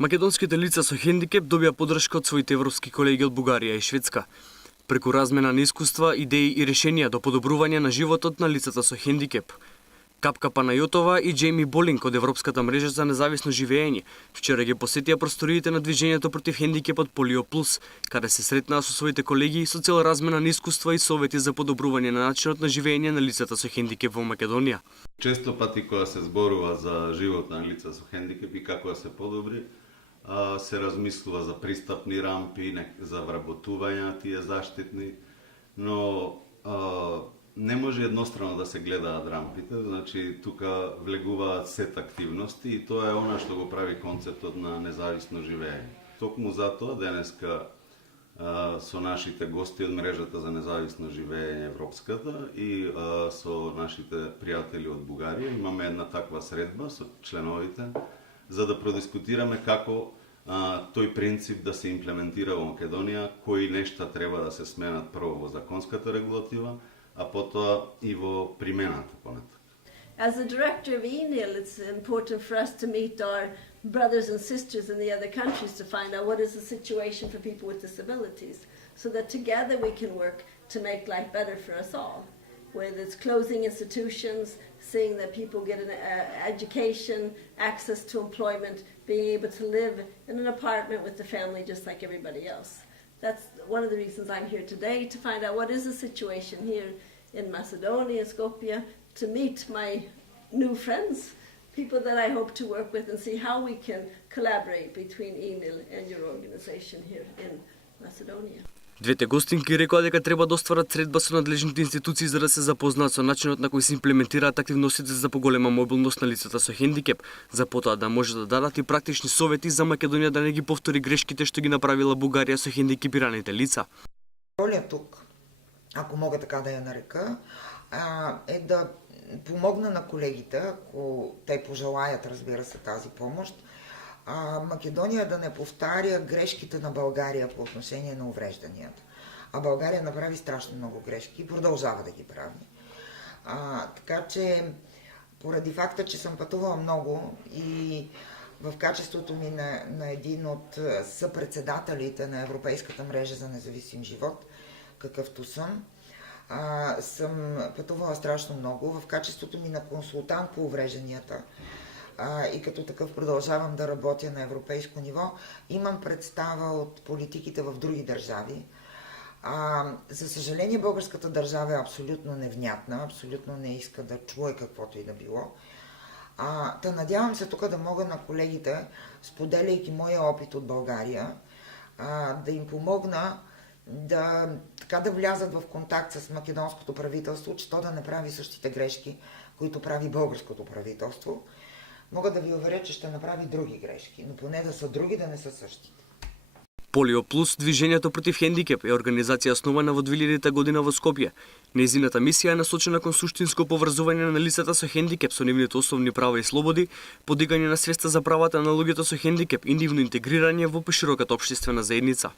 Македонските лица со хендикеп добија поддршка од своите европски колеги од Бугарија и Шведска. Преку размена на искуства, идеи и решенија до подобрување на животот на лицата со хендикеп. Капка Панајотова и Џејми Болинг од Европската мрежа за независно живење вчера ги посетија просториите на движењето против хендикепот Полио Плюс, каде се сретнаа со своите колеги со цел размена на искуства и совети за подобрување на начинот на живење на лицата со хендикеп во Македонија. Често пати кога се зборува за живот на лица со хендикеп и како да се подобри, се размислува за пристапни рампи, за вработување на тие заштитни, но не може еднострано да се гледаат рампите, значи тука влегуваат сет активности и тоа е она што го прави концептот на независно живење. Токму затоа денеска со нашите гости од мрежата за независно живење Европската и со нашите пријатели од Бугарија имаме една таква средба со членовите за да продискутираме како тој принцип да се имплементира во Македонија, кои нешта треба да се сменат прво во законската регулатива, а потоа и во примената понатак. As a director of ENIL, it's important for us to meet our brothers and sisters in the other countries to find out what is the situation for people with disabilities, so that together we can work to make life better for us all. Whether it's closing institutions, seeing that people get an education, access to employment, being able to live in an apartment with the family just like everybody else. That's one of the reasons I'm here today, to find out what is the situation here in Macedonia, Skopje, to meet my new friends, people that I hope to work with and see how we can collaborate between ENIL and your organization here in Macedonia. Двете гостинки рекоа дека треба да остварат средба со надлежните институции за да се запознаат со начинот на кој се имплементираат активностите за поголема мобилност на лицата со хендикеп, за потоа да може да дадат и практични совети за Македонија да не ги повтори грешките што ги направила Бугарија со хендикепираните лица. Роля тук, ако мога така да ја нарека, е да помогна на колегите, ако те пожелаят, разбира се, тази помощ, Македонија да не повтаря грешките на Българија по отношение на уврежданията. А България направи страшно много грешки и продължава да ги прави. Така че, поради факта, че съм пътувала много и в качеството ми на един от съпредседателите на Европейската мрежа за независим живот, какъвто съм пътувала страшно много в качеството ми на консултант по уврежданията. И като такъв продължавам да работя на европейско ниво, имам представа от политиките в други държави. За съжаление, българската държава е абсолютно невнятна, абсолютно не иска да чуе каквото и да било. Надявам се тук да мога на колегите, споделяйки моя опит от България, да им помогна да влязат в контакт с македонското правителство, че то да не прави същите грешки, които прави българското правителство. Мога да ви уверя, че ще направи други грешки, но поне да са други, да не са същите. Полио Плюс, движењето против хендикеп, е организација основана во 2000 година во Скопје. Нејзината мисија е насочена кон суштинско поврзување на лицата со хендикеп со нивните основни права и слободи, подигање на свеста за правата на луѓето со хендикеп и нивно интегрирање во пошироката општествена заедница.